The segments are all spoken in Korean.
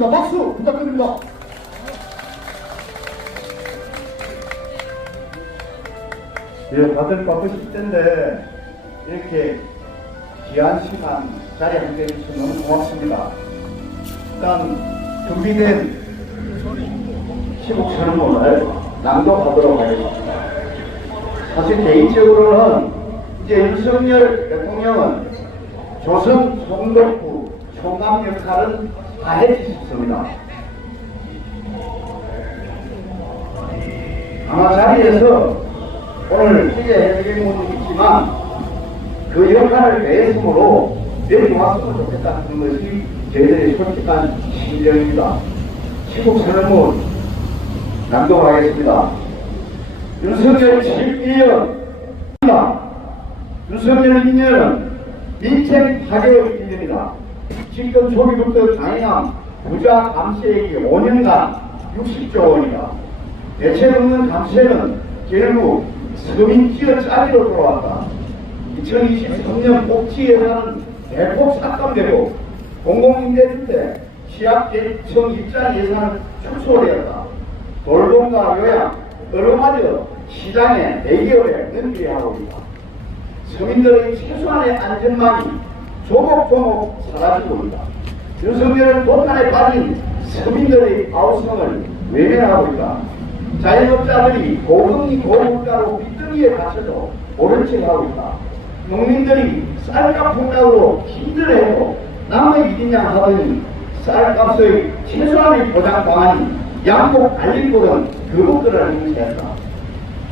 하겠습니다. 박수 부탁드립니다. 예, 다들 바쁘실 텐데 이렇게 귀한 시간 자리에 함께 해주셔서 너무 고맙습니다. 일단 준비된 시국 선언문을 낭독하도록 하겠습니다. 사실 개인적으로는 이제 윤석열 대통령은 조선 총독부 총감 역할은 다 해주셨습니다. 아마 자리에서 오늘 기재해드릴 분도 있지만 그 역할을 내했으므로 내일 왔으면 좋겠다는 것이 저희들의 솔직한 심정입니다. 시국선언문 낭독하겠습니다. 윤석열 11년입니다. 윤석열 1년은 민생 파괴의 1년이다. 집권 초기부터 장애남 부자 감세액이 5년간 60조 원이다. 대책 없는 감세는 결국 서민 지원 짜리로 돌아왔다. 2023년 복지 예산은 대폭 삭감되고 공공임대주택 취약계층 입장 예산은 축소되었다. 돌봄과 요양, 의료마저 시장에 대기업에 넘기려 하고 있다. 서민들의 최소한의 안전망이 조목조목 사라지고 있다. 윤석열은 도탄에 빠진 서민들의 아우성을 외면하고 있다. 자영업자들이 고금리 고물가로 빚더미에 갇혀도 모른 척하고 있다. 농민들이 쌀값 폭락으로 힘들어해도 남의 일이냐 하더니 쌀값의 최소한의 보장 방안이 양복 알림보는 그것들을 행사했다.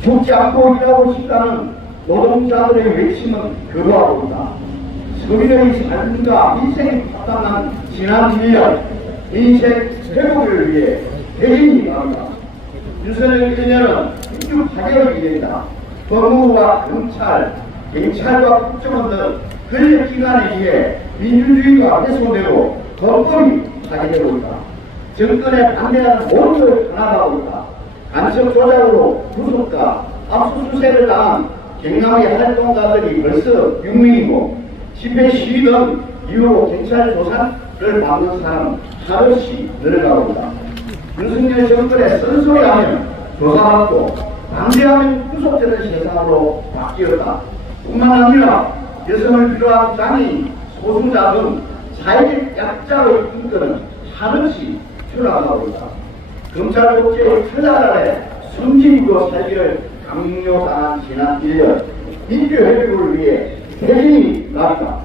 죽지 않고 일하고 싶다는 노동자들의 외침은 거부하고 있다. 서민의 삶과 민생이 바탕난 지난 1년 인생 회복을 위해 대진이 나옵니다. 윤석열 1년은 민주 파괴의 1년이다. 법무부와 경찰과 국정원 등 권력기관에 의해 민주주의가 훼손되고 헌법이 파괴되고 있다. 정권에 반대하는 모든 걸 탄압하고 있다. 간첩 조작으로 구속과 압수수색을 당한 경남의 활동가들이 벌써 6명이고 집회 시위 등 이후로 경찰 조사를 받는 사람은 하루씩 늘어가고 있다. 윤석열 정권에 쓴소리하면 조사받고 반대하면 구속되는 세상으로 바뀌었다. 뿐만 아니라 여성을 비롯한 장애인, 소수자 등 사회적 약자의 인권은 하루씩 추락하고 있다. 검찰 독재의 칼날 아래 숨지고 살기를 강요당한 지난 1년 민주회복을 위해 대진이 나왔다.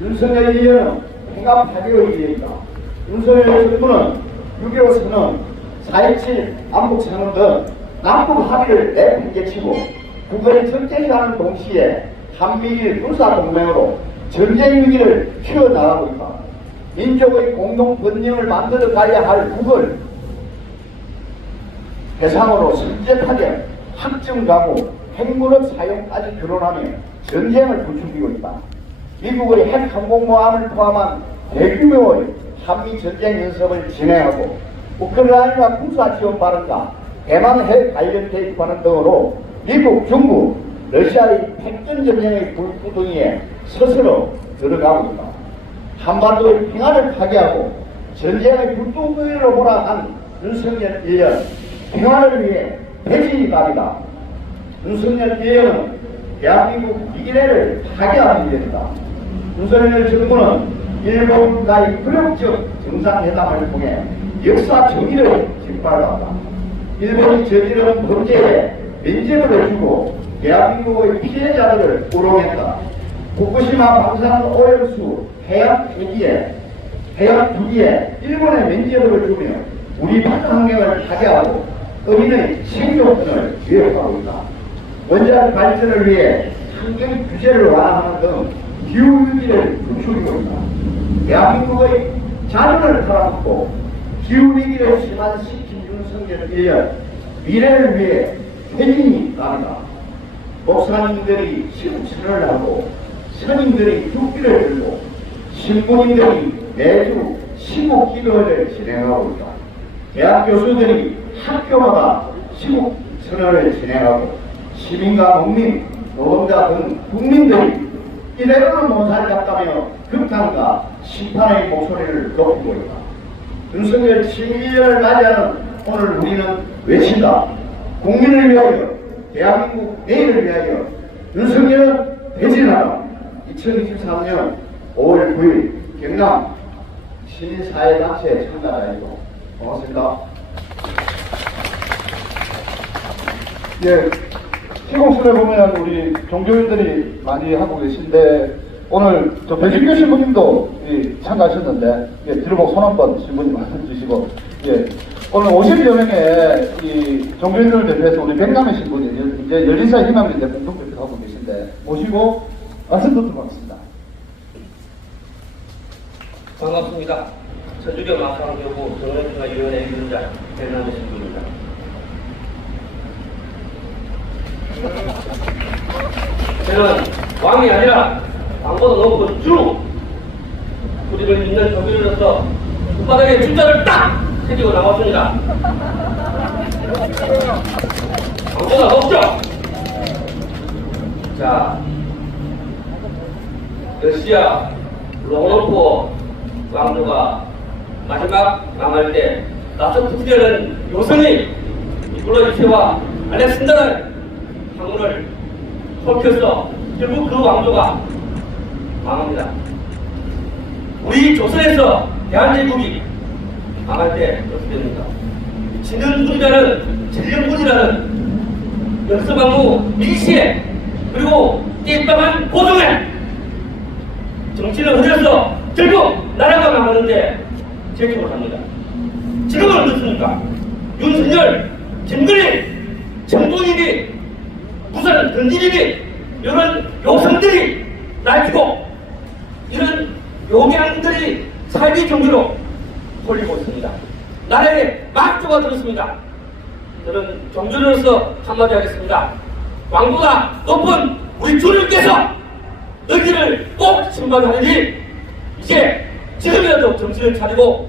윤석열 1년은 해가 파괴의 1년이다. 윤석열 정부는 6.25 선언, 4.27 안보 선언 등 남북 합의를 내팽개치고 북한이 적대하는 동시에 한미일 군사동맹으로 전쟁 위기를 키워나가고 있다. 민족의 공동 번영을 만들어 가야 할 북을 대상으로 선제타격, 학점가구, 핵무력 사용까지 드러나며 전쟁을 부추기고 있다. 미국의 핵 항공모함을 포함한 대규모의 한미 전쟁 연습을 진행하고 우크라이나 군사 지원 발언과 대만 핵 관련 개입 발언 등으로 미국, 중국, 러시아의 핵전 전쟁의 불구덩이에 스스로 들어가고 있다. 한반도의 평화를 파괴하고 전쟁의 불구덩이로 몰아간 윤석열 1년 평화를 위해 대진이 답이다. 윤석열 1년은 대한민국 미래를 파괴하는 일이다. 윤석열 정부는 일본과의 굴욕적 정상회담을 통해 역사 정의를 짓밟았다. 일본이 저지른 범죄에 면죄부를 해주고 대한민국의 피해자들을 우롱했다. 후쿠시마 방사능 오염수 해양 투기에 일본의 면죄부를 주며 우리 바다 환경을 파괴하고 어민의 생존권을 위협하고 있다. 원자력 발전을 위해 환경 규제를 완화하는 등 기후위기를 부추기고 있다. 대한민국의 자존을 털어놓고 기후위기를 심화시킨 윤석열 1년 미래를 위해 회진이 나옵니다. 목사님들이 시국선언을 하고 선임들이 죽기를 들고 신부님들이 매주 시국기도를 진행하고 있다. 대학 교수들이 학교마다 시국선언을 진행하고 시민과 농민, 노동자 등 국민들이 이대로는 못 살겠다며 극단과 심판의 목소리를 높이고 있다. 윤석열 12년을 맞이하는 오늘 우리는 외친다. 국민을 위하여, 대한민국 내일을 위하여 윤석열은 대진하라. 2023년 5월 9일 경남 시민사회단체 참가자이고 고맙습니다. 예, 시공실에 보면 우리 종교인들이 많이 하고 계신데 오늘 저 백인교 신부님도 참가하셨는데 들고 손 한번 신부님 주시고 오늘 50여 명의 이 종교인들을 대표해서 우리 백남의 신부님 이제 열린사 희망인데 공동대표 하고 계신데 모시고 말씀 듣도록 하겠습니다. 반갑습니다. 서주교 마상교구 정원평화위원회 위원장 백남의 신부입니다. 저는 왕이 아니라 왕보다 높은 주 우리를 믿는 종교인으로서 손바닥에 줄자를 딱 새기고 나왔습니다. 왕보다 높죠? 자, 러시아 로마노프 왕조가 마지막 망할 때 나스푸티라는 요선이 니콜라이체와 알렉산더를 항문을 헐켜서 결국 그 왕조가 망합니다. 우리 조선에서 대한제국이 망할 때 어떻게 됩니까? 진흥군이라는 전령군이라는 역사방무 밀시에 그리고 띠빵한 고종에 정치를 흐려서 결국 나라가 망하는데 제기를 합니다. 지금은 어떻습니까? 윤석열, 김근희, 정동인이 무슨 근질이니 이런 요성들이 날뛰고 이런 요강들이 사이비 경기로 돌리고 있습니다. 나라에 막조가 들었습니다. 저는 종주로서 한마디 하겠습니다. 왕보다 높은 우리 주님께서 너희를 꼭 신방하느니 이제 지금이라도 정신을 차리고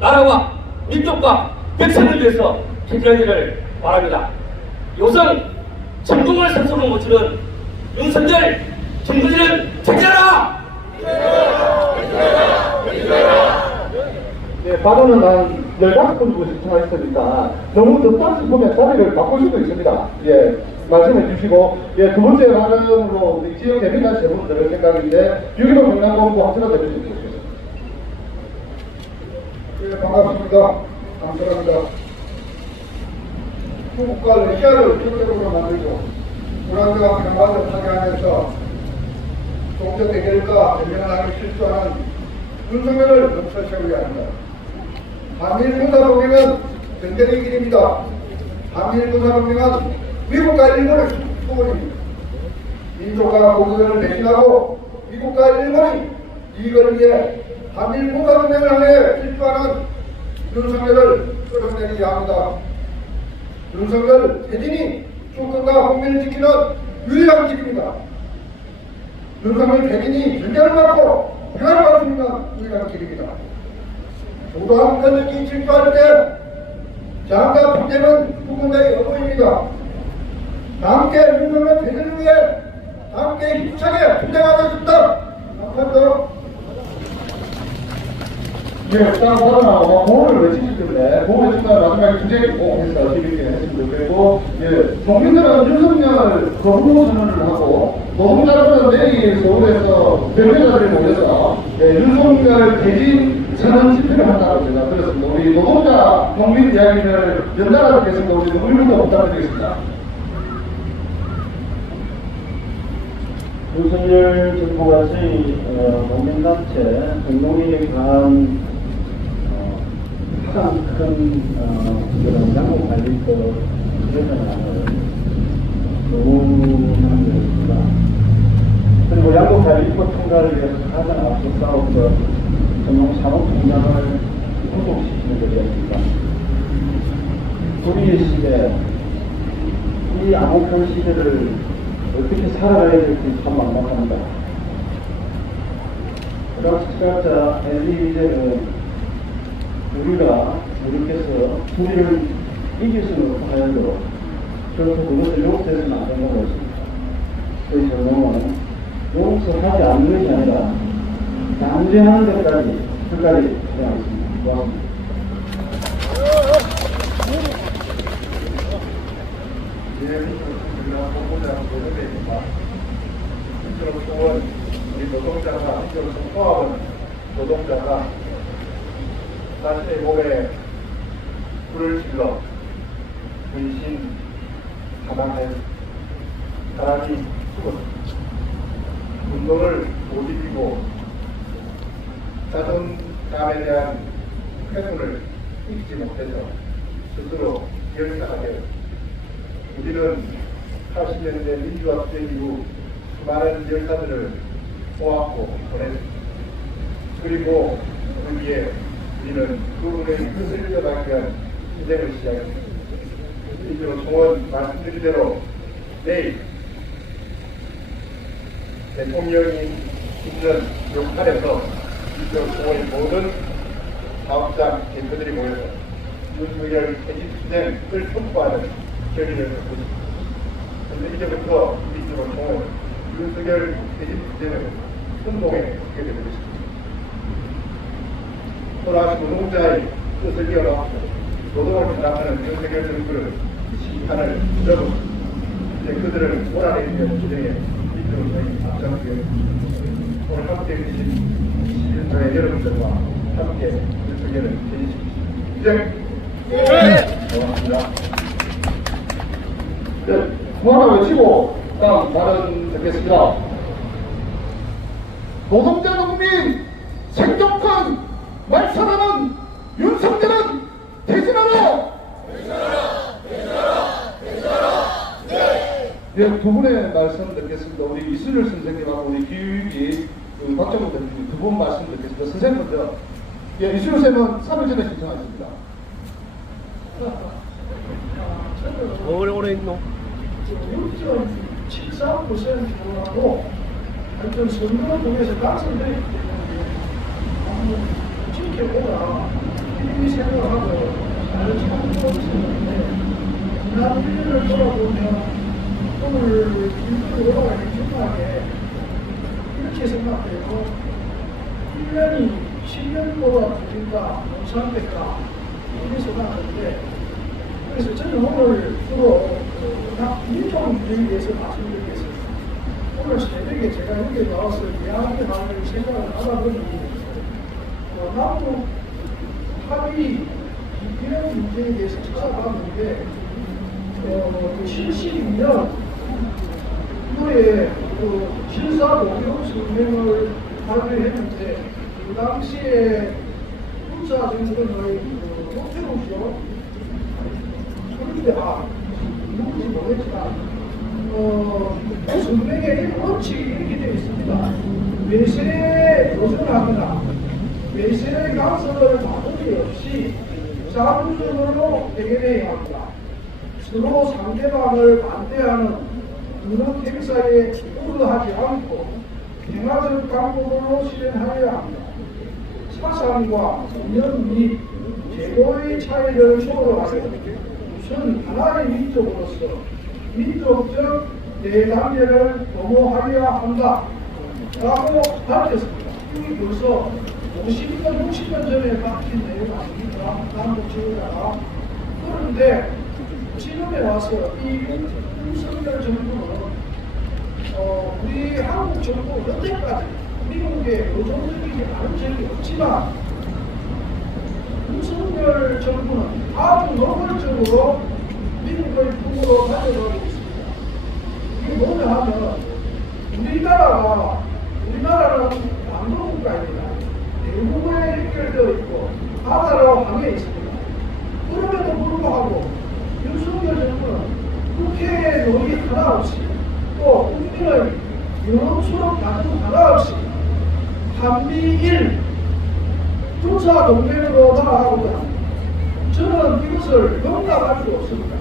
나라와 민족과 백성을 위해서 해결하기를 바랍니다. 요성 전공을 스스로 못 치는 윤석열, 김근희는 책임져라! 예, 발언은 한 15분 정도 신청하셨으니까 너무 덥다 싶으면 자리를 바꿀 수도 있습니다. 예, 말씀해 주시고, 예, 두 번째 발언으로 우리 지역 대표단 세 분 들을 생각인데, 유기동 경남본부 황철호 대표님 주시겠습니다. 예, 반갑습니다. 감사합니다. 중국과 러시아를 적대국으로 만들고 불안정한 평화를 파괴하면서 종교 대결과 대면하기 실수하는 윤석열을 멈춰세우려야 합니다. 한일 군사동맹은 전쟁의 길입니다. 한일 군사동맹은 미국과 일본의 수군입니다. 민족과 국익을 배신하고 미국과 일본이 이익을 위해 한일 군사동맹을 향해 실수하는 윤석열을 끌어내려야 합니다. 윤석열 퇴진이 주권과 국민을 지키는 유일한 길입니다. 윤석열 퇴진이 전쟁을 막고 평화를 받을 수 있는 유일한 길입니다. 조도한 권력이 질주할 때 장과 분쟁은 누군가의 어머입니다. 함께 윤석열 퇴진을 위해 함께 힘차게 투쟁하겠습니다. 감사합니다. 예, 다른 사람하고 공을 외치기 때문에 공을 외치면 마지막에 주제에 공해서 재밌게 했으면 좋겠고, 예, 국민들은 윤석열 거부 선언을 하고 노동자들은 내일 서울에서 대표자들이 모여서 윤석열 퇴진 선언 집회를 한다고 제가 들었습니다. 우리 노동자 국민 이야기를 연달아 듣겠습니다. 우리 의문도 부탁드리겠습니다. 윤석열 정부가 저희 농민단체 공동의에 강한 가장 큰 그런 양곡관리법 개선안을 요구하는 것입니다. 그리고 양곡관리법 통과를 위해서 가장 앞서 싸웠던 전용산업통장을 구속시키는 것이었습니다. 우리의 시대, 이 암흑한 시대를 어떻게 살아가야 될지 참 막막합니다. 그렇자 이제는 우리께서 우리를 이길 수는 없고 하여도 그래서 그것을 용서해서는 안 되는 것입니다. 그 정몽은 용서하지 않는 것이 아니라 남죄하는 데까지 끝까지 해야 하겠습니다. 고맙습니다. 민주노총이나 공무장 노동대입니다. 민주노총은 우리 노동자가 민주노총 통합은 노동자가 자신의 몸에 불을 질러 근신 사망해 사람이 죽었습니다. 운동을 못 이기고 자존감에 대한 회군을 이기지 못해서 스스로 열사하게 우리는 80년대 민주화 투쟁 이후 수많은 열사들을 모았고 보냈습니다. 그리고 거기에 우리는 그분의 뜻을 이어가기 위한 투쟁을 시작했습니다. 민주노총은 말씀드린 대로 내일 대통령이 있는 욕탈에서 민주노총의 모든 사업장 대표들이 모여서 윤석열 퇴진 투쟁을 선포하는 결의를 할 것입니다. 그런데 이제부터 민주노총은 윤석열 퇴진 투쟁을 선동해 하게 될 것입니다. 돌아가신 노동자의 뜻을 이어나가고 노동을 탄압하는 윤석열 정부를 심판을 들어보고 이제 그들을 몰아내기 위한 투쟁에 민주노총이 앞장서겠습니다. 오늘 함께 계신 시민사회 여러분들과 함께 윤석열을 퇴진시키십시오. 고맙습니다. 네, 하나 외치고 다음 발언 듣겠습니다. 노동자 농민 생존권 말살하는 윤석열은 퇴진하라! 예, 두 분의 말씀 듣겠습니다. 우리 이순일 선생님하고 우리 기육이 박정우 대표님 두 분 말씀 듣겠습니다. 선생님 먼저. 예, 이순일 선생님은 3일 전에 신청하셨습니다. 오래 있노? 6.73%하고 하여튼 선거를 통해서 당선되기 때문에 지켜보라 이 생각을 하고 잘 참고하고 있었는데 지난 1년을 돌아보면 오늘 인물이 올라가기 중요하게 이렇게 생각해요. 1년이 10년보다 길까 못살겠다 이렇게 생각하는데 그래서 저는 오늘 주로 민주주의에 대해서 말씀드리겠습니다. 오늘 새벽에 제가 여기 나와서 이야기하는 생각을 하다 보니 남북 합의 이런 문제에 대해서 찾아봤는데 72년 6월에 실사동료 성명을 발표했는데 그 당시에 군사 정권의 노태우죠. 그런데 누군지 모르겠지만 성명에 원칙이 이렇게 되어 있습니다. 외세에 도전하거나 외세의 간섭을 받은 일 없이 자주적으로 해결해야 합니다. 서로 상대방을 반대하는 그런 행사에 우려하지 않고 평화적 방법으로 실현하여야 합니다. 사상과 이념 및 제도의 차이를 초월하여 우선 하나의 민족으로서 민족적 대단계를 도모하여야 한다 라고 밝혔습니다. 이게 벌써 50년, 60년 전에 박힌 내용 아닙니까? 남북지구가. 그런데 지금에 와서 이 윤석열 정부는 우리 한국 정부 여태까지 미국의 의존적이지 않은 적이 없지만 윤석열 정부는 아주 노골적으로 미국의 품으로 가져가고 있습니다. 이게 뭐냐 하면 우리나라는 남도국가입니다. 대부분에 연결되어 있고 바다로 항해 있습니다. 그럼에도 불구하고 윤석열 정부는 국회의 논의 하나 없이 또 국민의 영수록 다툼 하나 없이 한미일 군사 동맹으로 나아가고자 합니다. 저는 이것을 용납할 수 없습니다.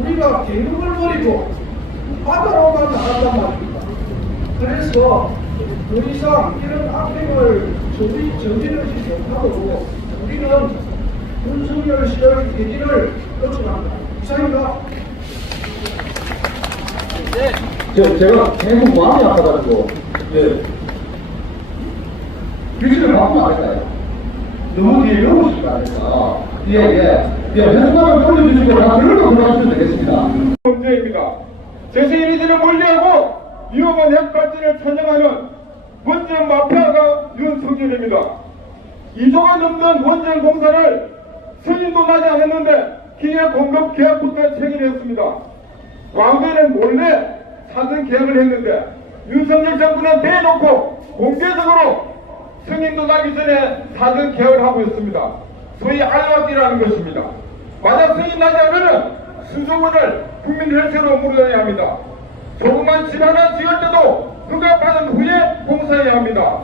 우리가 계획을 버리고 바다로만 나간단 말입니다. 그래서 더 이상 이런 악행을 저지르지 못하고 우리는 윤석열 씨의 계기를 거쳐갑니다. 이상입니다. 제가 계속 마음이 아파가지고, 예. 규칙을 바꾸면 안 될까요? 너무 뒤에 넘어지면 안 될까? 예, 예. 현수막을 올려주시고 다 들고 들어가시면 되겠습니다. 문제입니다. 제1위지를 멀리하고 위험한 핵발전을 찬양하는 원전 마피아가 윤석열입니다. 2조가 넘는 원전 공사를 승인도 나지 않았는데 기획 공급 계약부터 체결했습니다. 광배는 몰래 사전 계약을 했는데 윤석열 정부는 대놓고 공개적으로 승인도 나기 전에 사전 계약을 하고 있습니다. 소위 알박기라는 것입니다. 만약 승인 나지 않으면 수조원을 국민 혈세로 물어야 합니다. 조그만 집 하나 지을 때도 허가받은 후에 공사해야 합니다.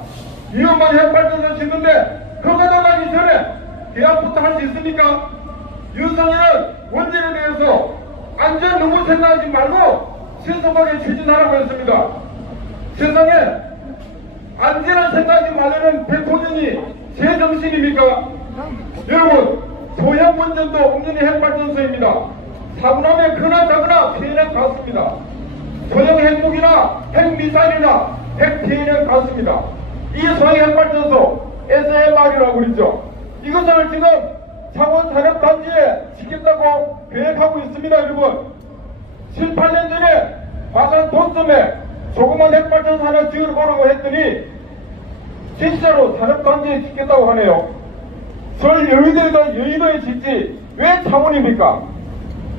위험한 핵발전소 짓는데 허가도 나기 전에 계약부터 할 수 있습니까? 윤석열은 원전에 대해서 안전 너무 생각하지 말고 신속하게 추진하라고 했습니다. 세상에 안전을 생각하지 말라는 대통령이 제 정신입니까? 여러분, 소형 원전도 옥년이 핵발전소입니다. 사고 나면 크나 작으나 피해는 같습니다. 소형 핵무기나 핵미사일이나 핵피해는 같습니다. 이 소형 핵발전소 SMR이라고 그러죠. 이것을 지금 창원 산업단지에 짓겠다고 계획하고 있습니다. 여러분, 7, 8년 전에 마산 도점에 조그만 핵발전소 하나 지어보라고 했더니 진짜로 산업단지에 짓겠다고 하네요. 서울 여의도에다 여의도에 짓지 왜 창원입니까?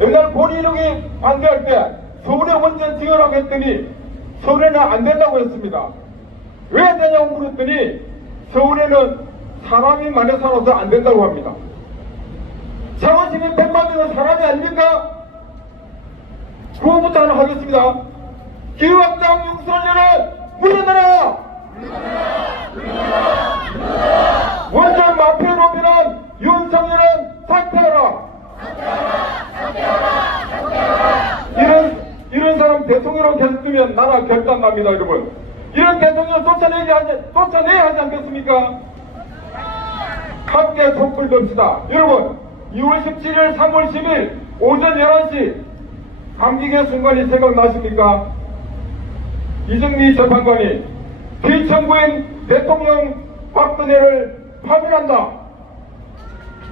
옛날 본인이 반대할 때 서울에 원전 지으라고 했더니 서울에는 안 된다고 했습니다. 왜 되냐고 물었더니 서울에는 사람이 많이 살아서 안 된다고 합니다. 창원 시민 100만 명은 사람이 아닙니까? 그거부터 하나 하겠습니다. 기후학장 윤석열은 물러나라! 원전 마피아로 변한 윤석열은 사퇴하라! 이런 사람 대통령으로 계속 두면 나라 결단납니다, 여러분. 이런 대통령 쫓아내야 하지 않겠습니까? 함께 촛불 듭시다. 여러분, 2월 17일, 3월 10일 오전 11시 감기계 순간이 생각나십니까? 이정미 재판관이 피청구인 대통령 박근혜를 파면한다.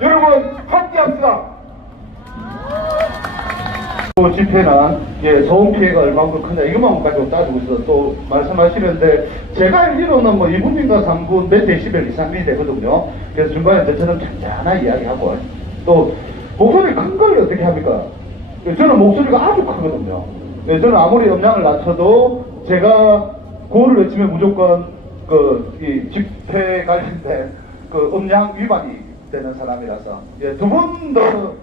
여러분, 함께합시다. 집회는 소음 피해가 얼마큼 크냐 이것만 가지고 따지고 있어서 또 말씀하시는데 제가 알기로는 뭐 2분인가 3분 몇 데시벨 이상이 되거든요. 그래서 중간에 저처럼 잔잔한 이야기하고 또 목소리 큰 걸 어떻게 합니까? 저는 목소리가 아주 크거든요. 저는 아무리 음량을 낮춰도 제가 구호를 외치면 무조건 이 집회 관련된 음량 위반이 되는 사람이라서 두 분 더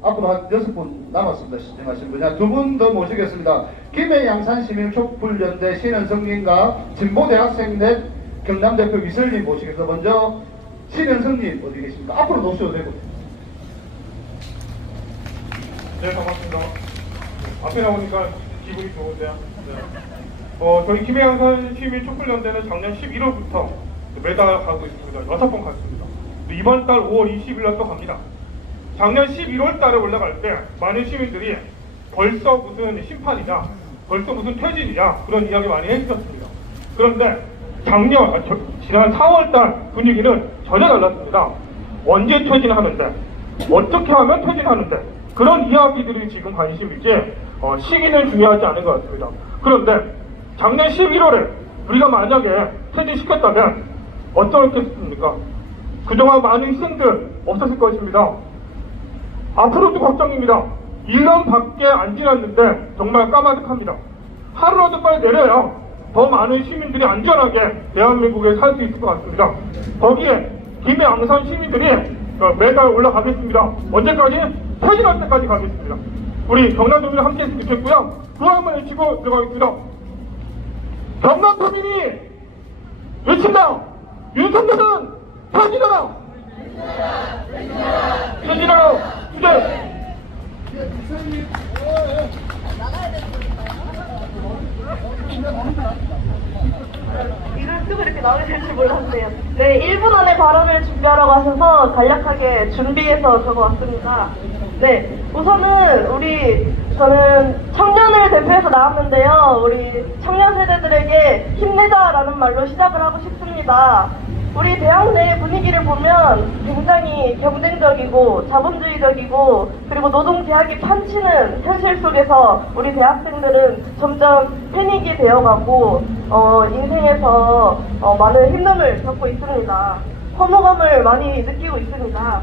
앞으로 한 6분 남았습니다. 시청하신 분이 두 분 더 모시겠습니다. 김해 양산시민 촛불연대 신은성님과 진보대학생 넷 경남대표 이슬님 모시겠습니다. 먼저 신은성님 어디 계십니까? 앞으로 놓으셔도 되고. 네, 반갑습니다. 앞에 나오니까 기분이 좋은데요. 네. 저희 김해양산 시민 촛불연대는 작년 11월부터 매달 가고 있습니다. 6번 갔습니다. 이번 달 5월 20일 날 또 갑니다. 작년 11월 달에 올라갈 때 많은 시민들이 벌써 무슨 심판이냐, 벌써 무슨 퇴진이냐 그런 이야기 많이 해주셨습니다. 그런데 지난 4월 달 분위기는 전혀 달랐습니다. 언제 퇴진하는데, 어떻게 하면 퇴진하는데 그런 이야기들이 지금 관심이지 시기는 중요하지 않은 것 같습니다. 그런데 작년 11월에 우리가 만약에 퇴진시켰다면 어떻겠습니까? 그동안 많은 희생들 없었을 것입니다. 앞으로도 걱정입니다. 1년밖에 안 지났는데 정말 까마득합니다. 하루라도 빨리 내려야 더 많은 시민들이 안전하게 대한민국에 살 수 있을 것 같습니다. 거기에 김해 양산 시민들이 매달 올라가겠습니다. 언제까지? 퇴진할 때까지 가겠습니다. 우리 경남도민과 함께 했으면 좋겠고요. 그거 한번 외치고 들어가겠습니다. 경남도민이 외친다. 윤석열은 퇴진하라! 퇴진하라! 주제! 이걸 쓰고 이렇게 나오게 될 줄 몰랐네요. 네, 1분 안에 발언을 준비하라고 하셔서 간략하게 준비해서 적어왔습니다. 네, 우선은 저는 청년을 대표해서 나왔는데요. 우리 청년 세대들에게 힘내자라는 말로 시작을 하고 싶습니다. 우리 대학 내 분위기를 보면 굉장히 경쟁적이고 자본주의적이고 그리고 노동제약이 판치는 현실 속에서 우리 대학생들은 점점 패닉이 되어가고 인생에서 많은 힘듦을 겪고 있습니다. 허무감을 많이 느끼고 있습니다.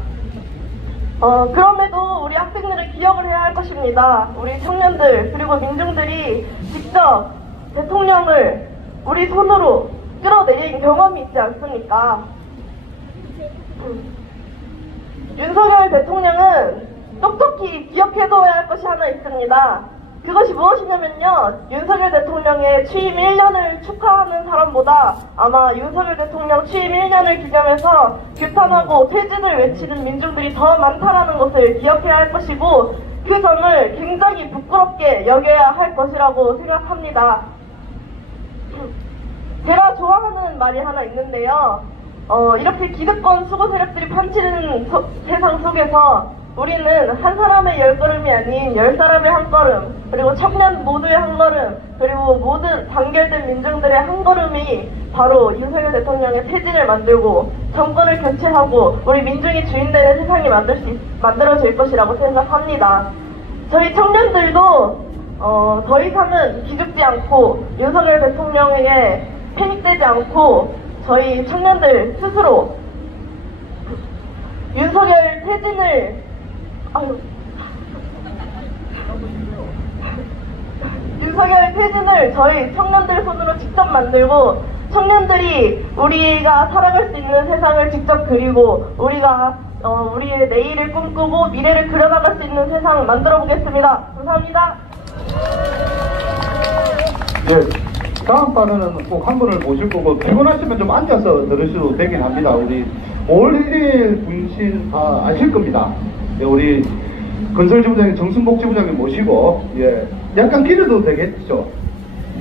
그럼에도 우리 학생들은 기억을 해야 할 것입니다. 우리 청년들 그리고 민중들이 직접 대통령을 우리 손으로 끌어내린 경험이 있지 않습니까? 윤석열 대통령은 똑똑히 기억해둬야 할 것이 하나 있습니다. 그것이 무엇이냐면요, 윤석열 대통령의 취임 1년을 축하하는 사람보다 아마 윤석열 대통령 취임 1년을 기념해서 규탄하고 퇴진을 외치는 민중들이 더 많다는 것을 기억해야 할 것이고, 그 점을 굉장히 부끄럽게 여겨야 할 것이라고 생각합니다. 제가 좋아하는 말이 하나 있는데요. 이렇게 기득권 수구 세력들이 판치는 세상 속에서 우리는 한 사람의 10걸음이 아닌 10사람의 한 걸음, 그리고 청년 모두의 한 걸음, 그리고 모든 단결된 민중들의 한 걸음이 바로 윤석열 대통령의 퇴진을 만들고 정권을 교체하고 우리 민중이 주인되는 세상이 만들어질 것이라고 생각합니다. 저희 청년들도 더 이상은 기죽지 않고 윤석열 대통령에게 패닉되지 않고 저희 청년들 스스로 윤석열 퇴진을 윤석열 퇴진을 저희 청년들 손으로 직접 만들고 청년들이 우리가 살아갈 수 있는 세상을 직접 그리고 우리가 우리의 내일을 꿈꾸고 미래를 그려나갈 수 있는 세상을 만들어 보겠습니다. 감사합니다. 예, 다음 발언은 꼭 한 분을 모실 거고 피곤하시면 좀 앉아서 들으셔도 되긴 합니다. 우리 5월 1일 분신 다 아실 겁니다. 예, 우리 건설지부장님 정순복 지부장님 모시고 예, 약간 기대도 되겠죠.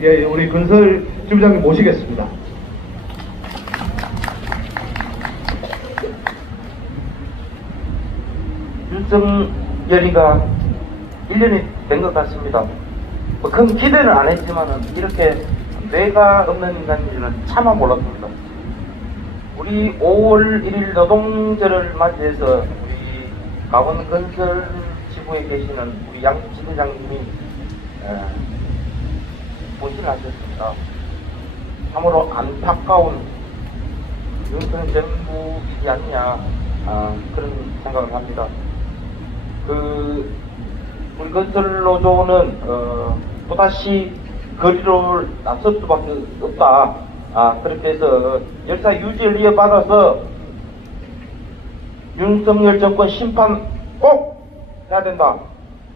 예, 우리 건설지부장님 모시겠습니다. 윤석열이가 1년이 된 것 같습니다. 뭐 큰 기대는 안 했지만은 이렇게 뇌가 없는 인간인 줄은 차마 몰랐습니다. 우리 5월 1일 노동절을 맞이해서 우리 강원건설지부에 계시는 우리 양 지부장님이 모시를 하셨습니다. 참으로 안타까운 윤석열 정부이지 않냐 그런 생각을 합니다. 우리 건설노조는 또다시 거리로 나설 수밖에 없다. 그렇게 해서 열사 유지를 이어받아서 윤석열 정권 심판 꼭 해야 된다.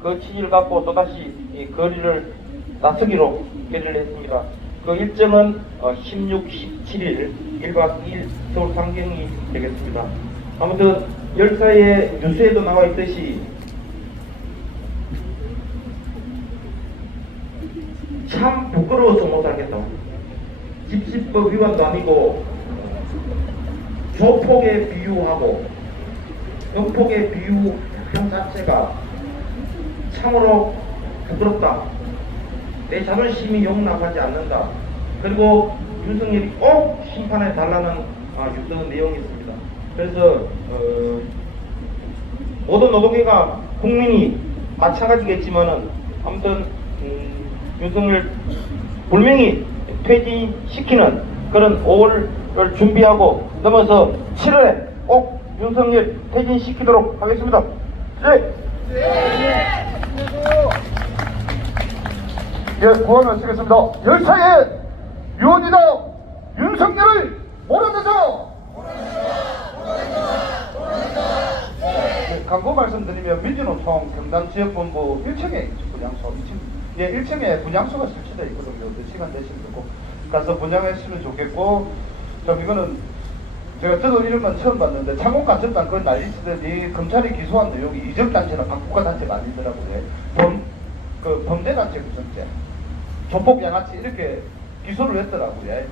그 취지를 갖고 또다시 이 거리를 나서기로 결의를 했습니다. 그 일정은 16, 17일 1박 2일 서울 상경이 되겠습니다. 아무튼 열사의 뉴스에도 나와 있듯이 참 부끄러워서 못하겠다. 집시법 위반도 아니고 조폭에 비유하고 영폭에 비유한 자체가 참으로 부끄럽다. 내 자존심이 용납하지 않는다. 그리고 윤석열이 꼭 심판해 달라는 유서는 내용이 있습니다. 그래서 모든 노동계가 국민이 마찬가지겠지만은 아무튼 윤석열 분명히 퇴진시키는 그런 5월을 준비하고 넘어서 7월에 꼭 윤석열 퇴진시키도록 하겠습니다. 네. 예, 구원을 쓰겠습니다. 열차의 유언이다. 윤석열을 몰아내자. 네, 광고 말씀드리면 민주노총 경남지역본부 1층에 분향소 1층에 분향소가 설치되어 있거든요. 시간 되시면 좋고 가서 분양하시면 좋겠고, 좀 이거는 저도 이런 건 처음 봤는데 창공간접단 그건 난리치더니 검찰이 기소한 내용이 이적단체나 반국가단체가 아니더라고요. 범죄단체 구성죄, 조폭양아치 이렇게 기소를 했더라고요.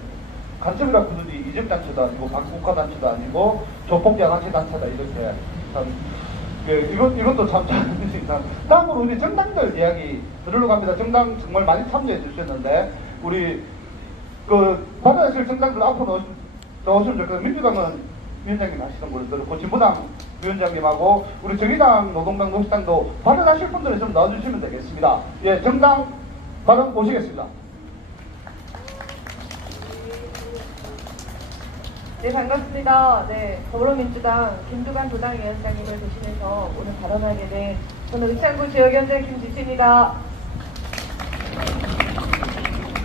간첩이라 그러더니 이적단체도 아니고 반국가단체도 아니고 조폭양아치 단체다 이렇게. 이것도 참 잘하시니까. 다음으로 우리 정당들 이야기 들으려고 합니다. 정당 정말 많이 참여해 주셨는데 우리 받아실 정당들 앞으로 넣었으면 좋겠어요. 민주당은 위원장님 하시는 걸로 들었고, 진보당 위원장님하고 우리 정의당, 노동당, 녹색당도 발언하실 분들은 좀 넣어주시면 되겠습니다. 예, 정당 발언 보시겠습니다. 네, 반갑습니다. 네, 더불어민주당 김두관 도당위원장님을 모시면서 오늘 발언하게 된 저는 의창구 지역위원장 김지수입니다.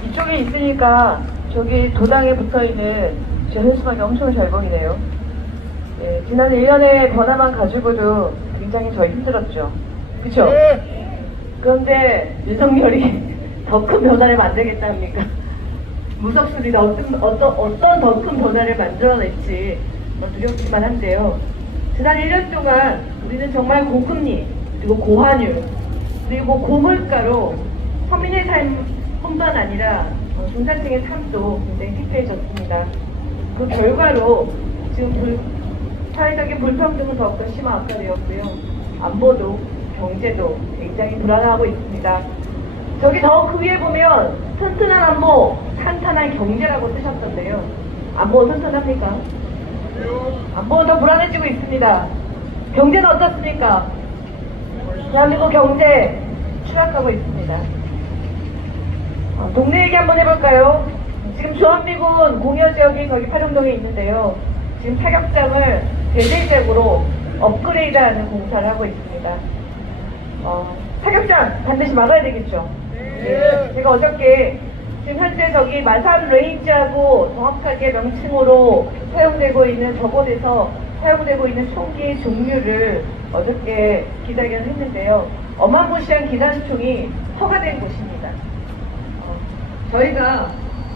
이쪽에 있으니까 저기 도당에 붙어있는 제 현수막이 엄청 잘 보이네요. 네, 지난 1년의 변화만 가지고도 굉장히 저 힘들었죠. 그쵸? 그런데 윤석열이 더 큰 변화를 만들겠다 합니까? 무섭습니다. 어떤 더 큰 변화를 만들어낼지 두렵기만 한데요. 지난 1년 동안 우리는 정말 고금리, 그리고 고환율, 그리고 고물가로 서민의 삶뿐만 아니라 중산층의 삶도 굉장히 피폐해졌습니다. 그 결과로 지금 사회적인 불평등은 더욱더 심화되었고요. 안보도 경제도 굉장히 불안하고 있습니다. 저기 더 그 위에 보면 튼튼한 안보, 탄탄한 경제라고 쓰셨던데요. 안보 튼튼합니까? 안보는 더 불안해지고 있습니다. 경제는 어떻습니까? 대한민국 경제 추락하고 있습니다. 동네 얘기 한번 해볼까요? 지금 주한미군 공여지역이 거기 팔용동에 있는데요. 지금 사격장을 대대적으로 업그레이드하는 공사를 하고 있습니다. 사격장 반드시 막아야 되겠죠? 네. 제가 어저께 지금 현재 저기 마산 레인지하고 정확하게 명칭으로 사용되고 있는 저곳에서 사용되고 있는 총기의 종류를 어저께 기자회견을 했는데요. 어마무시한 기관총이 허가된 곳입니다. 저희가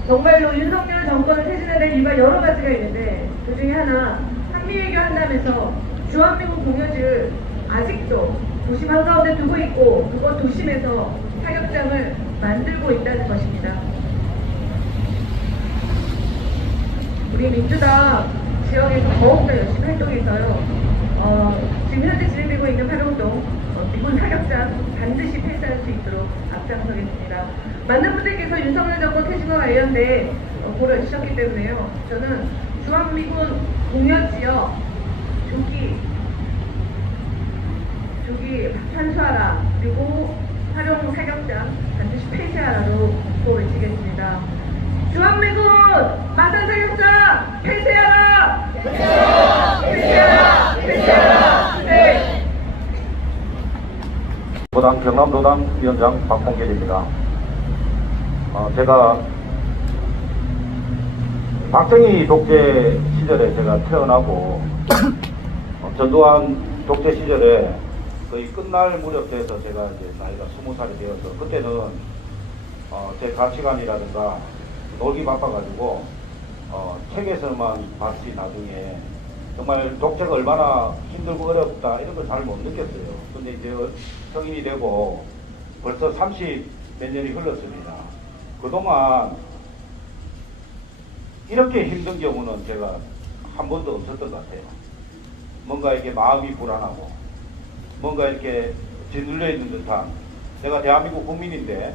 정말로 윤석열 정권을 퇴진하는 이유가 여러 가지가 있는데 그 중에 하나 한미외교 한다면서 주한미군 공여지를 아직도 도심 한가운데 두고 있고 그곳 도심에서 사격장을 만들고 있다는 것입니다. 우리 민주당 지역에서 더욱더 열심히 활동해서요. 지금 현재 진행되고 있는 활동도 미군 사격장 반드시 폐쇄할 수 있도록 앞장서겠습니다. 많은 분들께서 윤석열 정권 퇴진과 관련돼 고려해 주셨기 때문에요. 저는 주한미군 공여지역 조기 환수하라, 그리고 활용 사격장 반드시 폐쇄하라로 구호 외치겠습니다. 주한미군 마산 사격장 폐쇄하라! 폐쇄하라! 폐쇄하라! 폐쇄하라! 네. 보당 경남도당 위원장 박홍길입니다. 제가 박정희 독재 시절에 제가 태어나고 전두환 독재 시절에 거의 끝날 무렵 돼서 제가 이제 나이가 20살이 되어서 그때는 제 가치관이라든가 놀기 바빠가지고 책에서만 봤지 나중에 정말 독재가 얼마나 힘들고 어렵다 이런 걸 잘 못 느꼈어요. 근데 이제 성인이 되고 벌써 30몇 년이 흘렀습니다. 그동안 이렇게 힘든 경우는 제가 한 번도 없었던 것 같아요. 뭔가 이렇게 마음이 불안하고 뭔가 이렇게 짓눌려 있는 듯한, 내가 대한민국 국민인데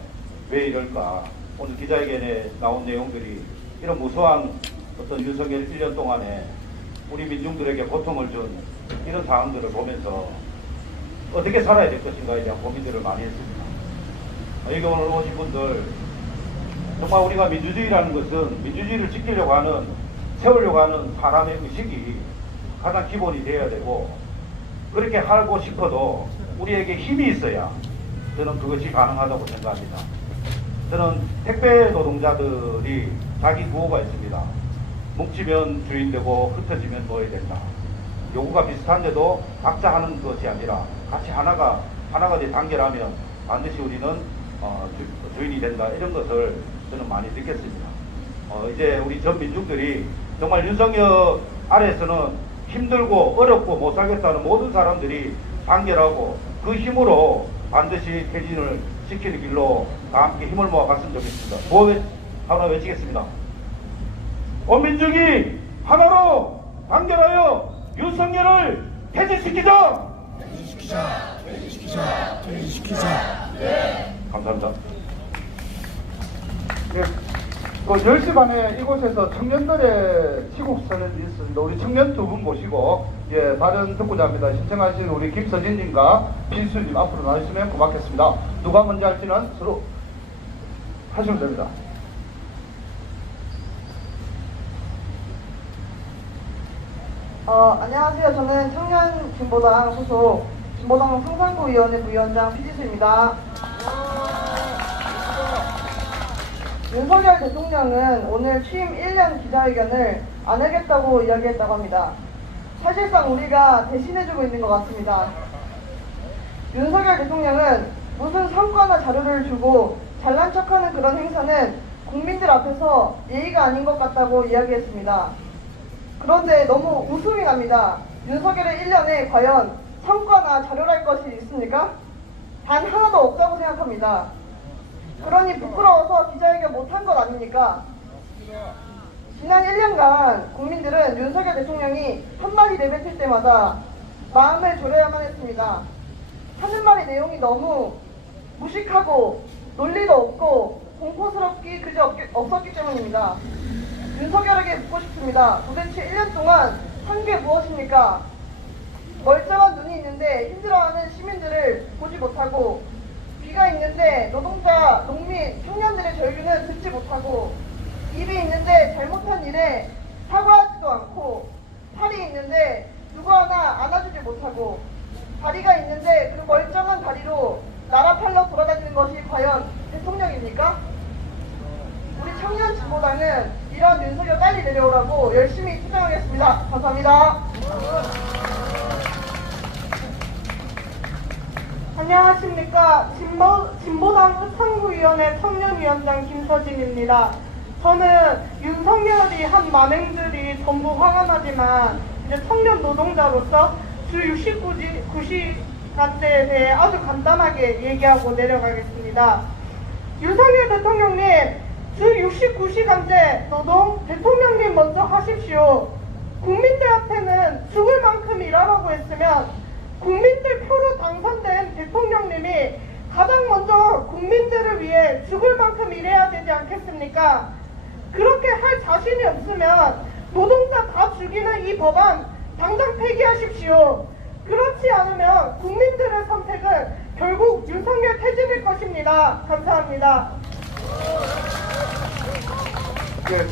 왜 이럴까. 오늘 기자회견에 나온 내용들이 이런 무수한 어떤 윤석열 1년 동안에 우리 민중들에게 고통을 준 이런 상황들을 보면서 어떻게 살아야 될 것인가에 대한 고민들을 많이 했습니다. 여기 오늘 오신 분들, 정말 우리가 민주주의라는 것은 민주주의를 지키려고 하는, 세우려고 하는 사람의 의식이 가장 기본이 되어야 되고, 그렇게 하고 싶어도 우리에게 힘이 있어야 저는 그것이 가능하다고 생각합니다. 저는 택배 노동자들이 자기 구호가 있습니다. 뭉치면 주인되고 흩어지면 노예 된다. 요구가 비슷한데도 각자 하는 것이 아니라 같이 하나가 돼 단결하면 반드시 우리는 주인이 된다. 이런 것을 저는 많이 느꼈습니다. 이제 우리 전 민중들이 정말 윤석열 아래에서는 힘들고 어렵고 못 살겠다는 모든 사람들이 단결하고 그 힘으로 반드시 퇴진을 시키는 길로 다 함께 힘을 모아 갔으면 좋겠습니다. 구호 하나 외치겠습니다. 온 민중이 하나로 단결하여 윤석열을 퇴진시키자! 퇴진시키자! 네. 감사합니다. 예. 그 10시 반에 이곳에서 청년들의 시국선언이 있습니다. 우리 청년 두 분 모시고 예, 발언 듣고자 합니다. 신청하신 우리 김서진님과 빈수님 앞으로 나와주시면 고맙겠습니다. 누가 먼저 할지는 서로 하시면 됩니다. 안녕하세요. 저는 청년 진보당 소속 진보당 상산구위원회 부위원장 피지수입니다. 윤석열 대통령은 오늘 취임 1년 기자회견을 안 하겠다고 이야기했다고 합니다. 사실상 우리가 대신해주고 있는 것 같습니다. 윤석열 대통령은 무슨 성과나 자료를 주고 잘난 척하는 그런 행사는 국민들 앞에서 예의가 아닌 것 같다고 이야기했습니다. 그런데 너무 웃음이 납니다. 윤석열의 1년에 과연 성과나 자료랄 것이 있습니까? 단 하나도 없다고 생각합니다. 그러니 부끄러워서 기자회견 못한 것 아닙니까? 지난 1년간 국민들은 윤석열 대통령이 한마디 내뱉을 때마다 마음을 졸여야만 했습니다. 하는 말의 내용이 너무 무식하고 논리도 없고 공포스럽기 그지 없었기 때문입니다. 윤석열에게 묻고 싶습니다. 도대체 1년 동안 한 게 무엇입니까? 멀쩡한 눈이 있는데 힘들어하는 시민들을 보지 못하고, 귀가 있는데 노동자, 농민, 청년들의 절규는 듣지 못하고, 입이 있는데 잘못한 일에 사과하지도 않고, 팔이 있는데 누구 하나 안아주지 못하고, 다리가 있는데 그 멀쩡한 다리로 나라 팔러 돌아다니는 것이 과연 대통령입니까? 우리 청년 진보당은 이런 윤석열 빨리 내려오라고 열심히 투쟁하겠습니다. 감사합니다. 안녕하십니까. 진보당 상산구위원회 청년위원장 김서진입니다. 저는 윤석열이 한 만행들이 전부 화가 나지만 이제 청년 노동자로서 주 69시간제에 대해 아주 간단하게 얘기하고 내려가겠습니다. 윤석열 대통령님, 주 69시간제 노동 대통령님 먼저 하십시오. 국민들한테는 죽을 만큼 일하라고 했으면 국민들 표로 당선된 대통령님이 가장 먼저 국민들을 위해 죽을 만큼 일해야 되지 않겠습니까? 그렇게 할 자신이 없으면 노동자 다 죽이는 이 법안 당장 폐기하십시오. 그렇지 않으면 국민들의 선택은 결국 윤석열 퇴진일 것입니다. 감사합니다. 예,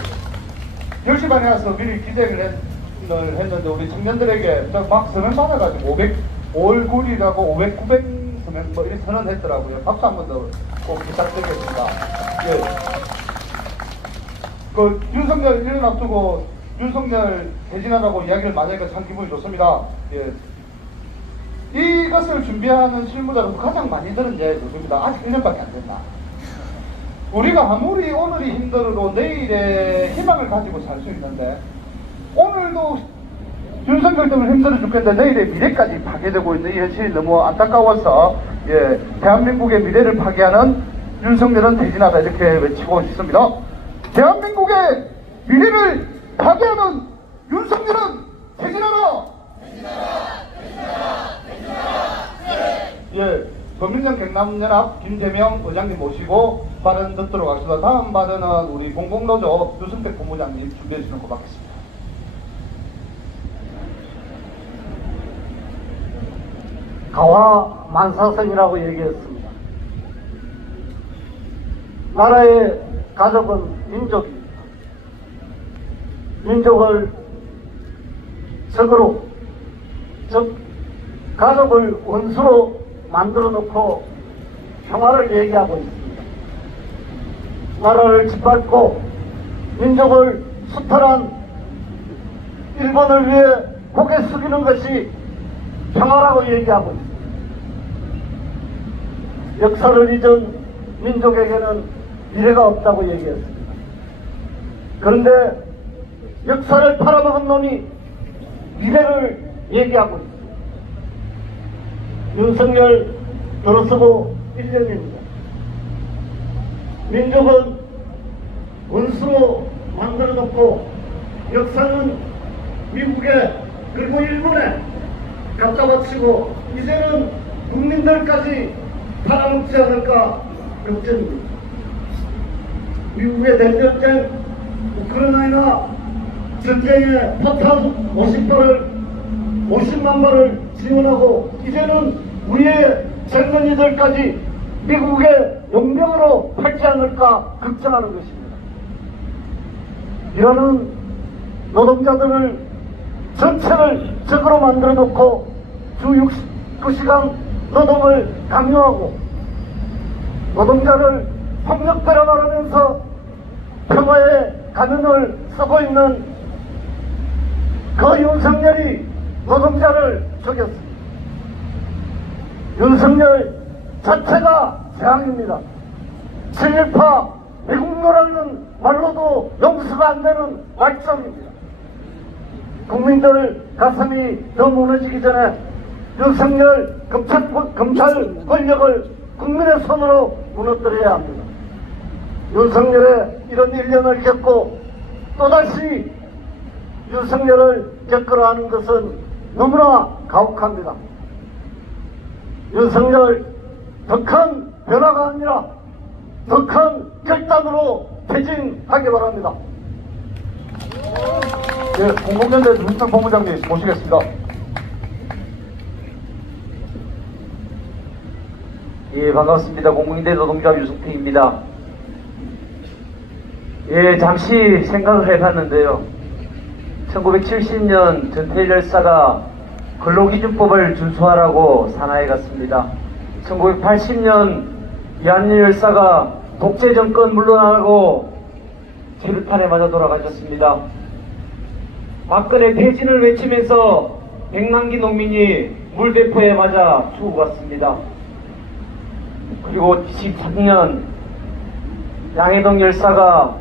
10시 반에 와서 미리 기자회견을 했는데 우리 청년들에게 막 서면 받아가지고 500 9이라고 500, 900 서면 뭐 이렇게 선언했더라고요. 박수 한 번 더 꼭 부탁드리겠습니다. 예. 그 윤석열 1년 앞두고 윤석열 퇴진하라고 이야기를 많이 하니까 참 기분이 좋습니다. 예. 이것을 준비하는 실무자로서 가장 많이 들은 이야기가 그겁니다. 아직 1년밖에 안 됐나. 우리가 아무리 오늘이 힘들어도 내일의 희망을 가지고 살 수 있는데, 오늘도 윤석열 때문에 힘들어 죽겠는데 내일의 미래까지 파괴되고 있는 이 현실이 너무 안타까워서, 예, 대한민국의 미래를 파괴하는 윤석열은 퇴진하다 이렇게 외치고 있습니다. 대한민국의 미래를 파괴하는 윤석열은 퇴진하라! 예, 범민정 경남연합 김재명 의장님 모시고 발언 듣도록 하겠습니다. 다음 발언은 우리 공공노조 유승백 본부장님 준비해 주시는 거 받겠습니다. 가화 만사성이라고 얘기했습니다. 나라의 가족은 민족입니다. 민족을 적으로, 즉 가족을 원수로 만들어 놓고 평화를 얘기하고 있습니다. 나라를 짓밟고 민족을 수탈한 일본을 위해 고개 숙이는 것이 평화라고 얘기하고 있습니다. 역사를 잊은 민족에게는 미래가 없다고 얘기했습니다. 그런데 역사를 팔아먹은 놈이 미래를 얘기하고 있습니다. 윤석열 들어서고 1년입니다. 민족은 원수로 만들어놓고 역사는 미국에 그리고 일본에 갖다 바치고 이제는 국민들까지 팔아먹지 않을까 걱정입니다. 미국의 대전쟁, 우크라이나 전쟁에 포탄 50만 발을 지원하고 이제는 우리의 젊은이들까지 미국의 용병으로 팔지 않을까 걱정하는 것입니다. 이러는 노동자들을 전체를 적으로 만들어 놓고 주 69시간 노동을 강요하고 노동자를 폭력배로 말하면서 평화의 가면을 쓰고 있는 그 윤석열이 노동자를 죽였습니다. 윤석열 자체가 재앙입니다. 7.18 미국노라는 말로도 용서가 안 되는 말썽입니다. 국민들 가슴이 더 무너지기 전에 윤석열 검찰 권력을 국민의 손으로 무너뜨려야 합니다. 윤석열의 이런 일련을 겪고 또다시 윤석열을 겪으라 하는 것은 너무나 가혹합니다. 윤석열 더 큰 변화가 아니라 더 큰 결단으로 퇴진하기 바랍니다. 예, 공공연대 윤석 본부장님 모시겠습니다. 예, 반갑습니다. 공공연대 노동자 유승택입니다. 예, 잠시 생각을 해봤는데요. 1970년 전태일 열사가 근로기준법을 준수하라고 산하에 갔습니다. 1980년 이한열 열사가 독재정권 물러나고 지루탄에 맞아 돌아가셨습니다. 박근혜 퇴진을 외치면서 백남기 농민이 물대포에 맞아 죽어갔습니다. 그리고 23년 양해동 열사가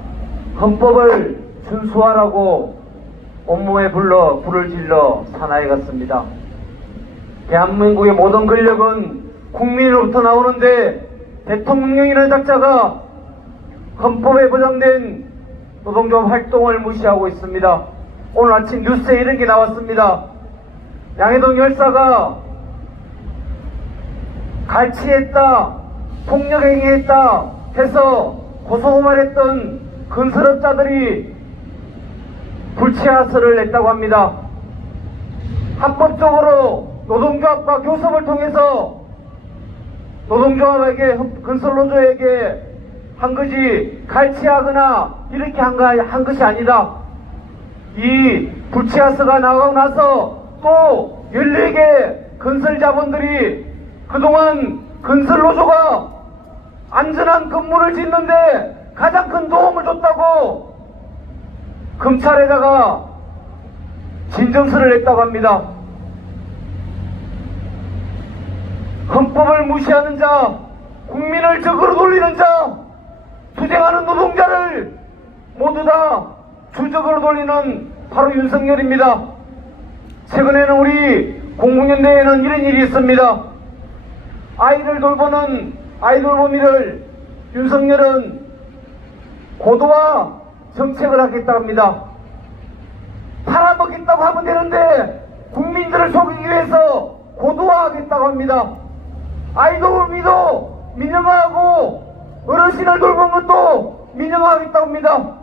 헌법을 준수하라고 온몸에 불을 질러 산하에 갔습니다. 대한민국의 모든 권력은 국민으로부터 나오는데 대통령이라는 작자가 헌법에 보장된 노동조합 활동을 무시하고 있습니다. 오늘 아침 뉴스에 이런 게 나왔습니다. 양해동 열사가 갈취했다, 폭력행위했다 해서 고소고발했던 건설업자들이 불치하서를 냈다고 합니다. 합법적으로 노동조합과 교섭을 통해서 노동조합에게 건설노조에게 한 것이 갈취하거나 이렇게 한 것이 아니다. 이 불치하서가 나가고 나서 또 14개 건설자본들이 그동안 건설노조가 안전한 건물을 짓는데 가장 큰 도움을 줬다고 검찰에다가 진정서를 냈다고 합니다. 헌법을 무시하는 자, 국민을 적으로 돌리는 자, 투쟁하는 노동자를 모두 다 주적으로 돌리는 바로 윤석열입니다. 최근에는 우리 공공연대에는 이런 일이 있습니다. 아이들 돌보는 아이돌봄이를 윤석열은 고도화 정책을 하겠다고 합니다. 팔아먹겠다고 하면 되는데 국민들을 속이기 위해서 고도화하겠다고 합니다. 아이돌봄이도 민영화하고 어르신을 돌보는 것도 민영화하겠다고 합니다.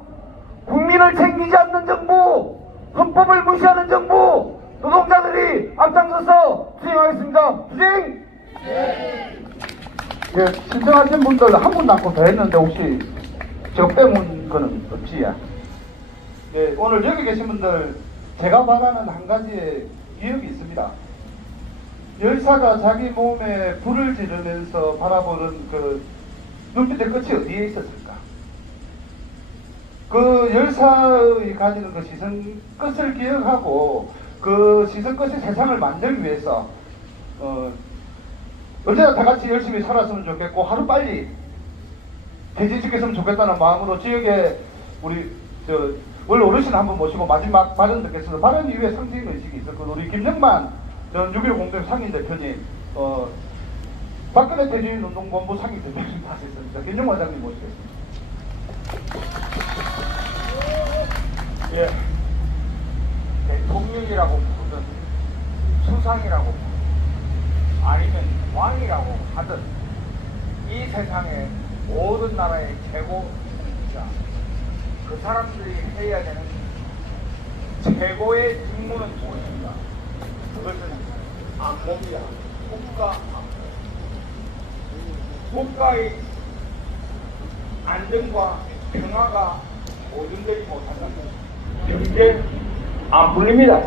국민을 챙기지 않는 정부, 헌법을 무시하는 정부, 노동자들이 앞장서서 투쟁하겠습니다. 투쟁! 예, 신청하신 분들 한 분도 않고 더 했는데 혹시 저 빼문 거는 없지? 예, 오늘 여기 계신 분들 제가 바라는 한 가지의 기억이 있습니다. 열사가 자기 몸에 불을 지르면서 바라보는 그 눈빛의 끝이 어디에 있었을까? 그 열사의 가지는 그 시선 끝을 기억하고 그 시선 끝의 세상을 만들기 위해서 언제나 다 같이 열심히 살았으면 좋겠고 하루빨리 퇴진시켰으면 좋겠다는 마음으로 지역에 우리 원래 어르신 한번 모시고 마지막 발언 듣겠습니다. 발언 이후에 상징의식이 있었고 우리 김영만 전 6.15 공동 상임대표님 박근혜 퇴진운동본부 상임대표님 하셨습니다. 김영만 장님 모시겠습니다. 예, 대통령이라고 부르든 수상이라고 부르든 아니면 왕이라고 하든 이 세상의 모든 나라의 최고 있습니다. 그 사람들이 해야 되는 최고의 직무는 무엇입니까? 그것은 안보입니다. 국가의 안정과 평화가 보존되지 못한다. 경제 안 풀립니다.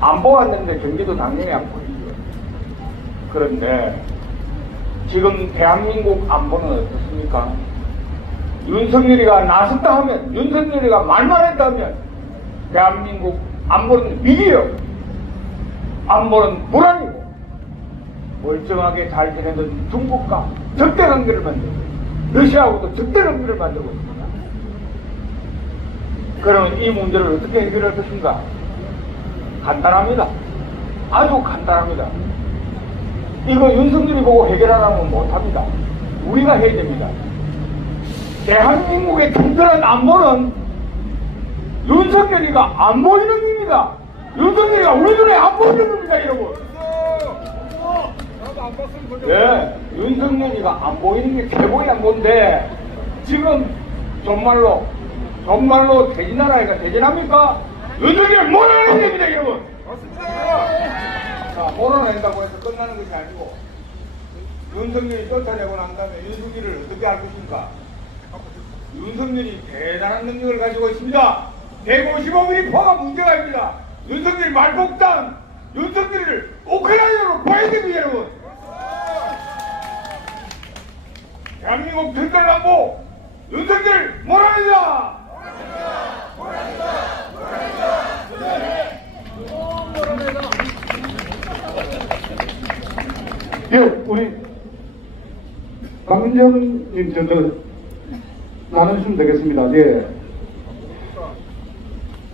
안보가 안 되는데 경제도 당연히 안 풀리죠. 그런데 지금 대한민국 안보는 어떻습니까? 윤석열이가 나섰다 하면, 윤석열이가 말만 했다 하면 대한민국 안보는 위기예요. 안보는 불안이고, 멀쩡하게 잘 지내던 중국과 적대 관계를 만들고 러시아하고도 적대 관계를 만들고 있습니다. 그러면 이 문제를 어떻게 해결할 것인가? 간단합니다. 아주 간단합니다. 이거 윤석열이 보고 해결하라면 못합니다. 우리가 해야 됩니다. 대한민국의 튼튼한 안보는 윤석열이가 안 보이는 겁니다. 윤석열이가 우리 눈에 안 보이는 겁니다, 여러분. 예, 윤석열이가 안 보이는 게 최고의 안보인데 지금 정말로 대진나라가 대진합니까? 윤석열 몰아내야 됩니다, 여러분. 자, 몰아낸다고 해서 끝나는 것이 아니고 윤석열이 쫓아내고 난 다음에 윤석열을 어떻게 할 것인가? 윤석열이 대단한 능력을 가지고 있습니다. 155mm포가 문제가 아닙니다. 윤석열이 말복당, 윤석열을 우크라이나로 봐야 됩니다, 여러분. 대한민국 튼튼한 안보, 윤석열 몰아내자! 예, 우리 강민정님 저도 나눠주시면 되겠습니다. 예.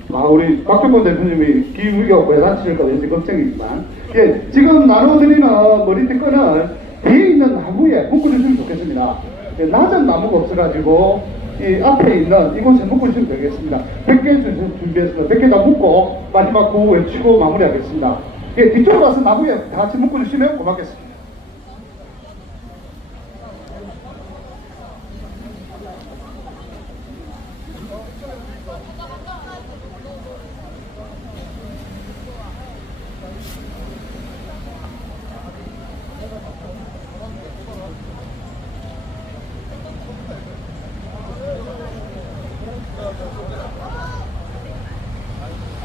우리 박정권 대표님이 기후위기가 외단치일까 이제 걱정이지만, 예, 지금 나눠드리는 머리띠끈은 뒤에 있는 나무에 묶어주시면 좋겠습니다. 예, 낮은 나무가 없어가지고 이 앞에 있는 이곳에 묶어주시면 되겠습니다. 100개 준비했습니다. 100개 다 묶고 마지막 구호 외치고 마무리하겠습니다. 예, 뒤쪽으로 와서 나무에 다 같이 묶어주시면 고맙겠습니다.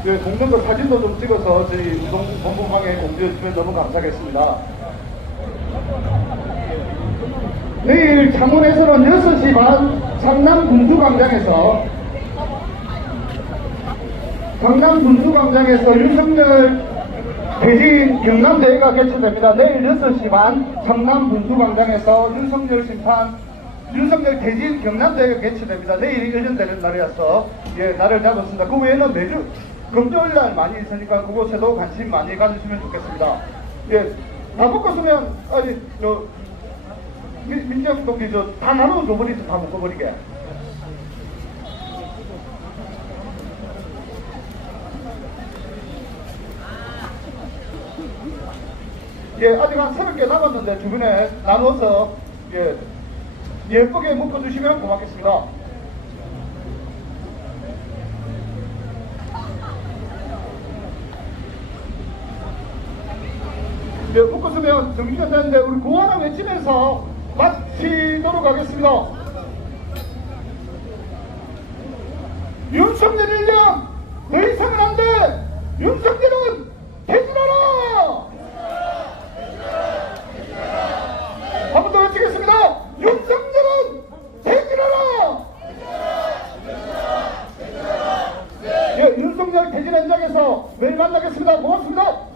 예, 동전도 사진도 좀 찍어서 저희 운동본부방에 공지해 주시면 너무 감사하겠습니다. 내일 창원에서는 6시 반 상남 분수광장에서 윤석열 대진 경남대회가 개최됩니다. 내일 6시 반 상남 분수광장에서 윤석열 대진 경남대회가 개최됩니다. 내일이 열린되는 날이어서 예, 날을 잡았습니다. 그 외에는 매주 금요일날 많이 있으니까 그곳에도 관심 많이 가주시면 좋겠습니다. 예, 다 묶었으면 아니 민정 동지 다 나눠 줘버리죠. 다 묶어버리게. 예, 아직 한 3개 남았는데 주변에 나눠서 예, 예쁘게 묶어주시면 고맙겠습니다. 네, 묶었으면 정리가 되는데 우리 구호하나 외치면서 마치도록 하겠습니다. 윤석열을 위한 더 이상은 안 돼! 윤석열은 퇴진하라! 한 번 더 외치겠습니다. 윤석열은 퇴진하라! 예, 윤석열 퇴진 현장에서 매일 만나겠습니다. 고맙습니다.